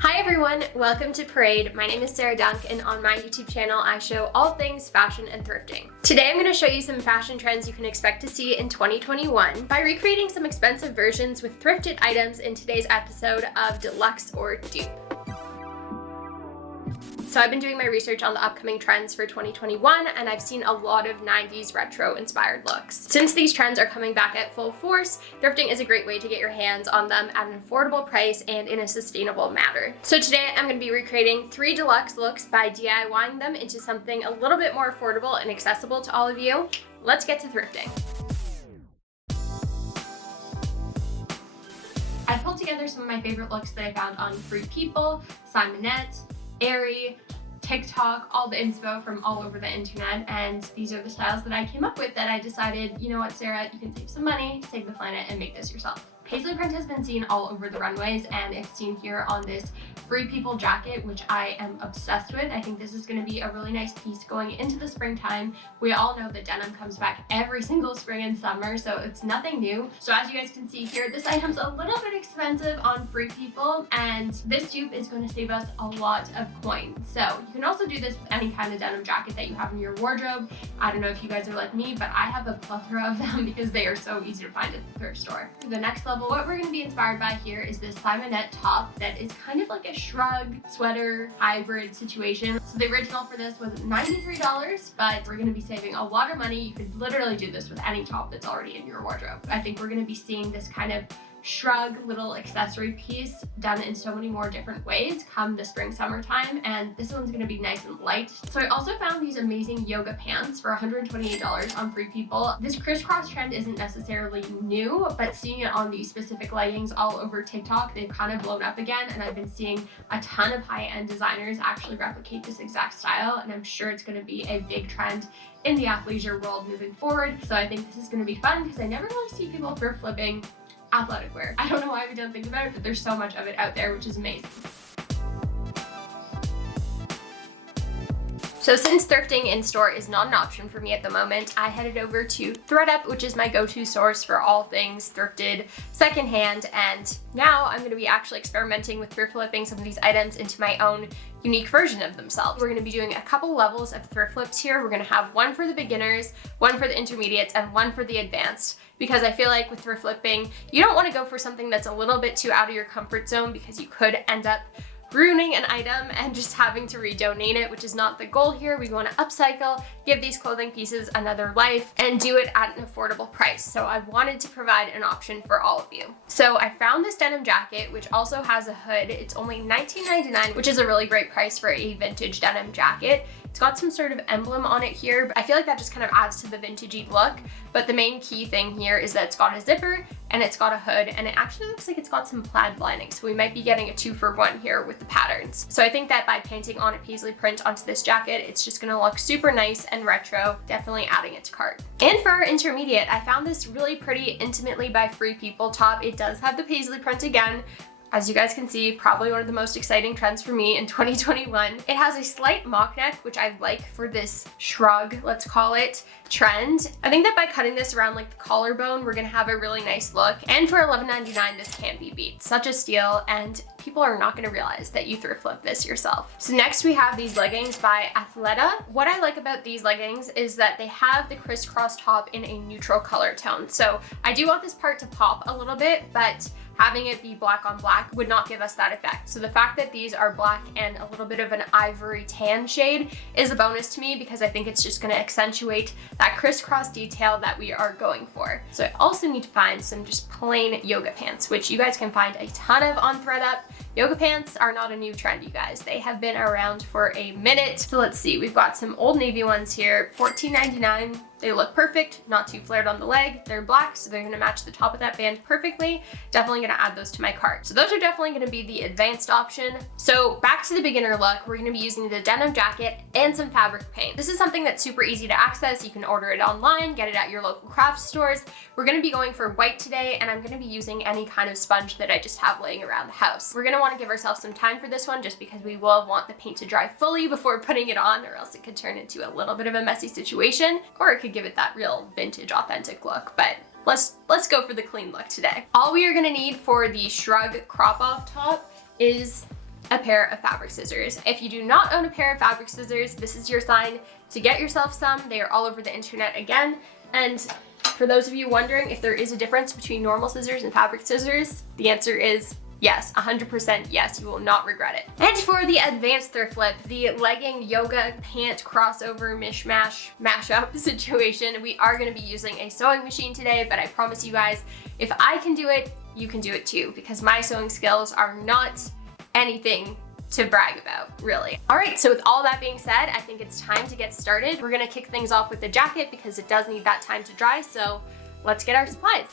Hi everyone, welcome to Parade. My name is Sarah Dunk, and on my YouTube channel I show all things fashion and thrifting. Today I'm going to show you some fashion trends you can expect to see in 2021 by recreating some expensive versions with thrifted items in today's episode of Deluxe or Dupe. So I've been doing my research on the upcoming trends for 2021, and I've seen a lot of 90s retro inspired looks. Since these trends are coming back at full force, thrifting is a great way to get your hands on them at an affordable price and in a sustainable manner. So today I'm going to be recreating 3 deluxe looks by DIYing them into something a little bit more affordable and accessible to all of you. Let's get to thrifting. I pulled together some of my favorite looks that I found on Free People, Simonette, Aerie, TikTok, all the inspo from all over the internet, and these are the styles that I came up with that I decided, you know what, Sarah, you can save some money, save the planet, and make this yourself. Paisley print has been seen all over the runways, and it's seen here on this Free People jacket, which I am obsessed with. I think this is going to be a really nice piece going into the springtime. We all know that denim comes back every single spring and summer, so it's nothing new. So as you guys can see here, this item's a little bit expensive on Free People, and this dupe is going to save us a lot of coins. So you can also do this with any kind of denim jacket that you have in your wardrobe. I don't know if you guys are like me, but I have a plethora of them because they are so easy to find at the thrift store. The next level, what we're going to be inspired by here is this Simonette top that is kind of like a shrug sweater hybrid situation. So the original for this was $93, but we're going to be saving a lot of money. You could literally do this with any top that's already in your wardrobe. I think we're going to be seeing this kind of shrug little accessory piece done in so many more different ways come the spring summertime, and this one's going to be nice and light. So I also found these amazing yoga pants for $128 on Free People. This crisscross trend isn't necessarily new, but seeing it on these specific leggings all over TikTok, they've kind of blown up again, and I've been seeing a ton of high-end designers actually replicate this exact style, and I'm sure it's going to be a big trend in the athleisure world moving forward. So I think this is going to be fun because I never really see people thrift flipping athletic wear. I don't know why we don't think about it, but there's so much of it out there, which is amazing. So since thrifting in store is not an option for me at the moment, I headed over to ThredUp, which is my go-to source for all things thrifted, secondhand, and now I'm going to be actually experimenting with thrift flipping some of these items into my own unique version of themselves. We're going to be doing a couple levels of thrift flips here. We're going to have one for the beginners, one for the intermediates, and one for the advanced, because I feel like with thrift flipping, you don't want to go for something that's a little bit too out of your comfort zone because you could end up ruining an item and just having to redonate it, which is not the goal here. We want to upcycle, give these clothing pieces another life, and do it at an affordable price. So I wanted to provide an option for all of you. So I found this denim jacket, which also has a hood. It's only $19.99, which is a really great price for a vintage denim jacket. It's got some sort of emblem on it here, but I feel like that just kind of adds to the vintagey look. But the main key thing here is that it's got a zipper and it's got a hood, and it actually looks like it's got some plaid lining. So we might be getting a 2-for-1 here with the patterns. So I think that by painting on a paisley print onto this jacket, it's just gonna look super nice and retro, definitely adding it to cart. And for our intermediate, I found this really pretty Intimately by Free People top. It does have the paisley print again. As you guys can see, probably one of the most exciting trends for me in 2021. It has a slight mock neck, which I like for this shrug, let's call it, trend. I think that by cutting this around like the collarbone, we're gonna have a really nice look. And for $11.99, this can't be beat. Such a steal, and people are not gonna realize that you thrift flip this yourself. So next we have these leggings by Athleta. What I like about these leggings is that they have the crisscross top in a neutral color tone. So I do want this part to pop a little bit, but having it be black on black would not give us that effect. So the fact that these are black and a little bit of an ivory tan shade is a bonus to me because I think it's just gonna accentuate that crisscross detail that we are going for. So I also need to find some just plain yoga pants, which you guys can find a ton of on ThredUp. Yoga pants are not a new trend, you guys. They have been around for a minute. So let's see, we've got some Old Navy ones here, $14.99. They look perfect, not too flared on the leg. They're black, so they're gonna match the top of that band perfectly. Definitely gonna add those to my cart. So those are definitely gonna be the advanced option. So back to the beginner look, we're gonna be using the denim jacket and some fabric paint. This is something that's super easy to access. You can order it online, get it at your local craft stores. We're gonna be going for white today, and I'm gonna be using any kind of sponge that I just have laying around the house. We're gonna wanna give ourselves some time for this one just because we will want the paint to dry fully before putting it on, or else it could turn into a little bit of a messy situation, or it could give it that real vintage authentic look. But let's go for the clean look today. All we are gonna need for the shrug crop off top is a pair of fabric scissors. If you do not own a pair of fabric scissors, this is your sign to get yourself some. They are all over the internet again. And for those of you wondering if there is a difference between normal scissors and fabric scissors, the answer is yes, 100% yes, you will not regret it. And for the advanced thrift flip, the legging yoga pant crossover mishmash mashup situation, we are gonna be using a sewing machine today, but I promise you guys, if I can do it, you can do it too, because my sewing skills are not anything to brag about, really. All right, so with all that being said, I think it's time to get started. We're gonna kick things off with the jacket because it does need that time to dry, so let's get our supplies.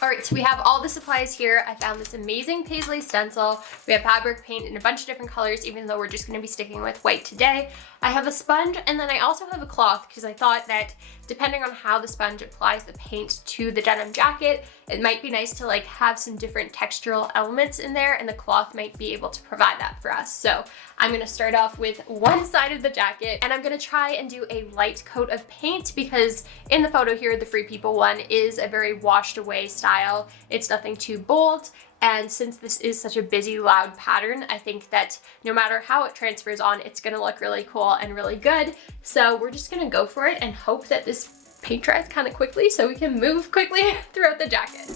All right, so we have all the supplies here. I found this amazing paisley stencil. We have fabric paint in a bunch of different colors, even though we're just gonna be sticking with white today. I have a sponge, and then I also have a cloth because I thought that depending on how the sponge applies the paint to the denim jacket, it might be nice to like have some different textural elements in there, and the cloth might be able to provide that for us. So I'm gonna start off with one side of the jacket, and I'm gonna try and do a light coat of paint because in the photo here, the Free People one is a very washed away style. It's nothing too bold. And since this is such a busy, loud pattern, I think that no matter how it transfers on, it's gonna look really cool and really good. So we're just gonna go for it and hope that this paint dries kind of quickly so we can move quickly throughout the jacket.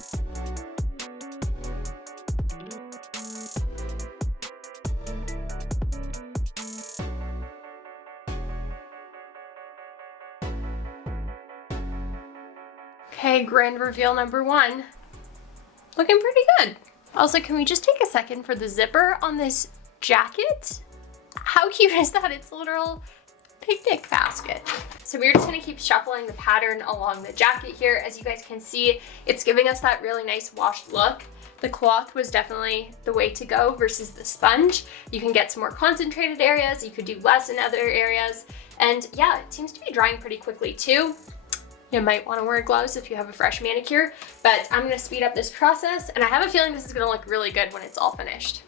Okay, grand reveal number one. Looking pretty good. Also, can we just take a second for the zipper on this jacket? How cute is that? It's a literal picnic basket. So we're just gonna keep shuffling the pattern along the jacket here. As you guys can see, it's giving us that really nice washed look. The cloth was definitely the way to go versus the sponge. You can get some more concentrated areas. You could do less in other areas. And yeah, it seems to be drying pretty quickly too. You might want to wear gloves if you have a fresh manicure, but I'm going to speed up this process, and I have a feeling this is going to look really good when it's all finished.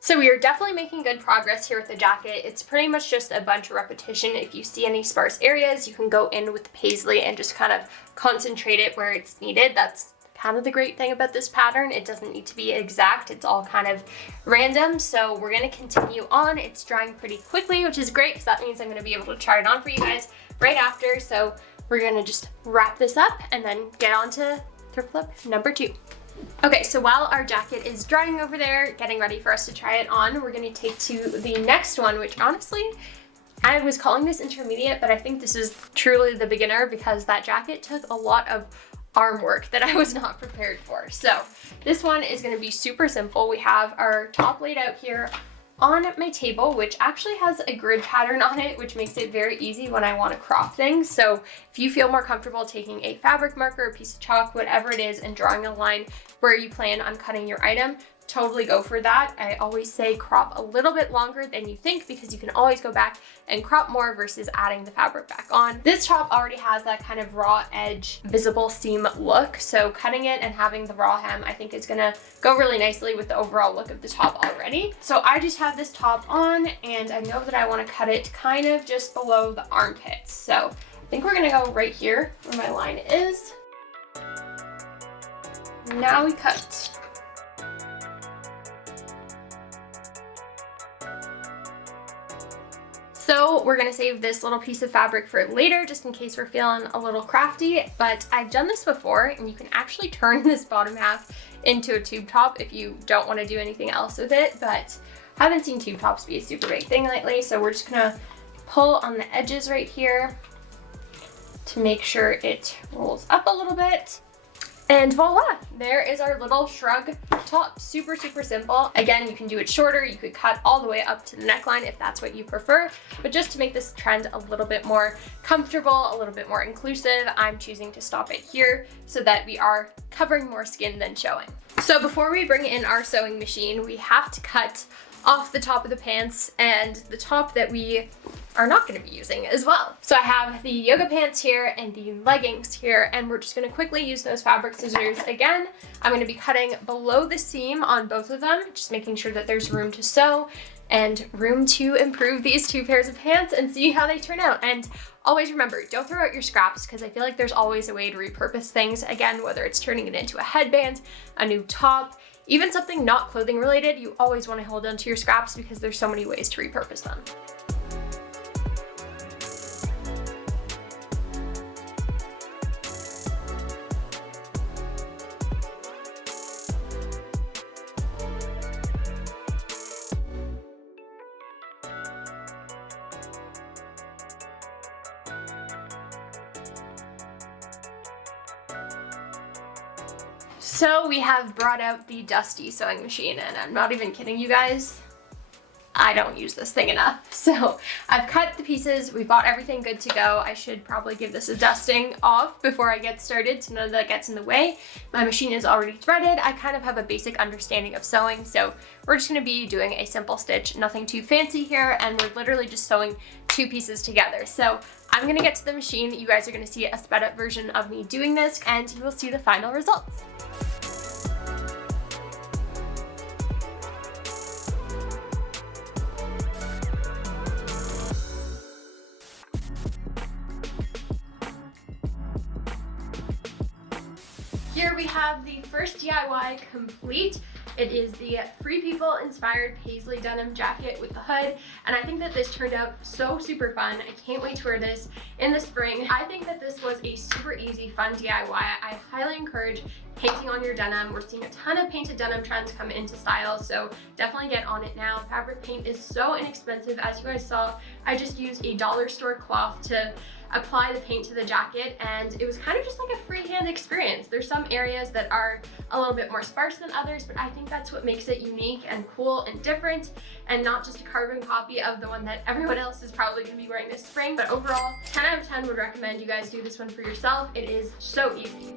So we are definitely making good progress here with the jacket. It's pretty much just a bunch of repetition. If you see any sparse areas, you can go in with the paisley and just kind of concentrate it where it's needed. That's kind of the great thing about this pattern. It doesn't need to be exact. It's all kind of random. So we're going to continue on. It's drying pretty quickly, which is great because that means I'm going to be able to try it on for you guys right after. So we're gonna just wrap this up and then get on to thrift flip number two. Okay, so while our jacket is drying over there, getting ready for us to try it on, we're gonna take to the next one, which honestly, I was calling this intermediate, but I think this is truly the beginner because that jacket took a lot of arm work that I was not prepared for. So this one is gonna be super simple. We have our top laid out here on my table, which actually has a grid pattern on it, which makes it very easy when I want to crop things. So if you feel more comfortable taking a fabric marker, a piece of chalk, whatever it is, and drawing a line where you plan on cutting your item, totally go for that. I always say crop a little bit longer than you think because you can always go back and crop more versus adding the fabric back on. This top already has that kind of raw edge, visible seam look. So cutting it and having the raw hem, I think is gonna go really nicely with the overall look of the top already. So I just have this top on and I know that I wanna cut it kind of just below the armpits. So I think we're gonna go right here where my line is. Now we cut. So we're gonna save this little piece of fabric for later, just in case we're feeling a little crafty, but I've done this before and you can actually turn this bottom half into a tube top if you don't wanna do anything else with it, but I haven't seen tube tops be a super big thing lately, so we're just gonna pull on the edges right here to make sure it rolls up a little bit. And voila, there is our little shrug top. Super, super simple. Again, you can do it shorter. You could cut all the way up to the neckline if that's what you prefer. But just to make this trend a little bit more comfortable, a little bit more inclusive, I'm choosing to stop it here so that we are covering more skin than showing. So before we bring in our sewing machine, we have to cut off the top of the pants and the top that we are not going to be using as well. So I have the yoga pants here and the leggings here, and we're just going to quickly use those fabric scissors again. I'm going to be cutting below the seam on both of them, just making sure that there's room to sew and room to improve these two pairs of pants and see how they turn out. And always remember, don't throw out your scraps because I feel like there's always a way to repurpose things. Again, whether it's turning it into a headband, a new top, even something not clothing related, you always want to hold on to your scraps because there's so many ways to repurpose them. So we have brought out the dusty sewing machine, and I'm not even kidding you guys, I don't use this thing enough. So I've cut the pieces, we've got everything good to go. I should probably give this a dusting off before I get started so none of that gets in the way. My machine is already threaded. I kind of have a basic understanding of sewing, so we're just gonna be doing a simple stitch, nothing too fancy here, and we're literally just sewing 2 pieces together. So I'm gonna get to the machine. You guys are gonna see a sped up version of me doing this, and you will see the final results. Here we have the first DIY complete. It is the Free People inspired paisley denim jacket with the hood, and I think that this turned out so super fun. I can't wait to wear this in the spring. I think that this was a super easy, fun DIY. I highly encourage painting on your denim. We're seeing a ton of painted denim trends come into style, so definitely get on it now. Fabric paint is so inexpensive. As you guys saw, I just used a dollar store cloth to apply the paint to the jacket, and it was kind of just like a freehand experience. There's some areas that are a little bit more sparse than others, but I think that's what makes it unique and cool and different, and not just a carbon copy of the one that everyone else is probably gonna be wearing this spring. But overall, 10 out of 10 would recommend you guys do this one for yourself. It is so easy.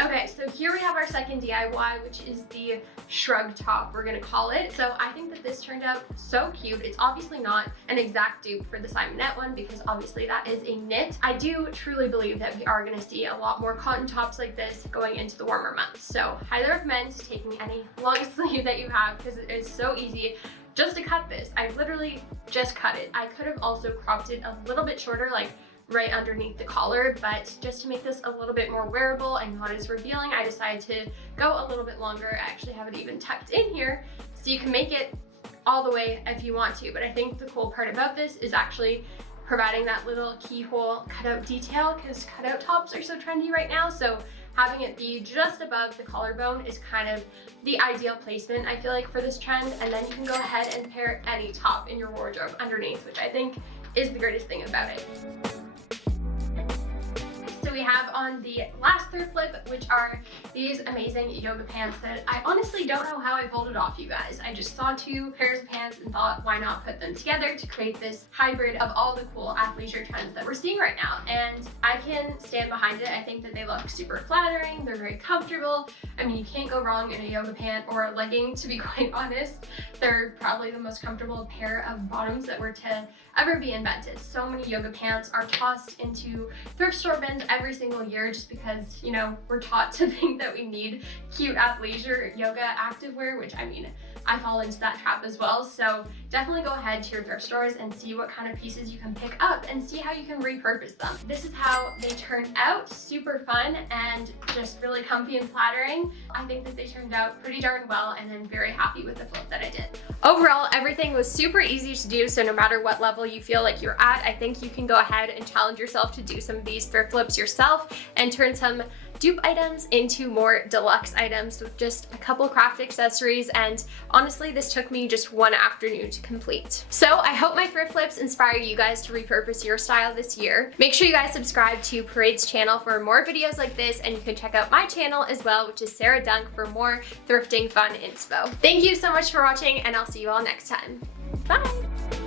Okay, so here we have our second DIY, which is the shrug top, we're gonna call it. So I think that this turned out so cute. It's obviously not an exact dupe for the Simonette one because obviously that is a knit. I do truly believe that we are gonna see a lot more cotton tops like this going into the warmer months. So highly recommend taking any long sleeve that you have because it is so easy just to cut this. I literally just cut it. I could have also cropped it a little bit shorter, like right underneath the collar, but just to make this a little bit more wearable and not as revealing, I decided to go a little bit longer. I actually have it even tucked in here, so you can make it all the way if you want to. But I think the cool part about this is actually providing that little keyhole cutout detail, because cutout tops are so trendy right now. So having it be just above the collarbone is kind of the ideal placement, I feel like, for this trend. And then you can go ahead and pair any top in your wardrobe underneath, which I think is the greatest thing about it. So we have on the last thrift flip, which are these amazing yoga pants that I honestly don't know how I pulled it off, you guys. I just saw 2 pairs of pants and thought, why not put them together to create this hybrid of all the cool athleisure trends that we're seeing right now. And I can stand behind it. I think that they look super flattering. They're very comfortable. I mean, you can't go wrong in a yoga pant or a legging, to be quite honest. They're probably the most comfortable pair of bottoms that were to ever be invented. So many yoga pants are tossed into thrift store bins every single year just because, you know, we're taught to think that we need cute athleisure yoga activewear, which, I mean, I fall into that trap as well. So definitely go ahead to your thrift stores and see what kind of pieces you can pick up and see how you can repurpose them. This is how they turned out. Super fun and just really comfy and flattering. I think that they turned out pretty darn well, and I'm very happy with the flip that I did. Overall, everything was super easy to do, so no matter what level you feel like you're at, I think you can go ahead and challenge yourself to do some of these thrift flips yourself and turn some dupe items into more deluxe items with just a couple craft accessories. And honestly, this took me just 1 afternoon to complete. So I hope my thrift flips inspire you guys to repurpose your style this year. Make sure you guys subscribe to Parade's channel for more videos like this, and you can check out my channel as well, which is Sarah Dunk, for more thrifting fun inspo. Thank you so much for watching, and I'll see you all next time. Bye!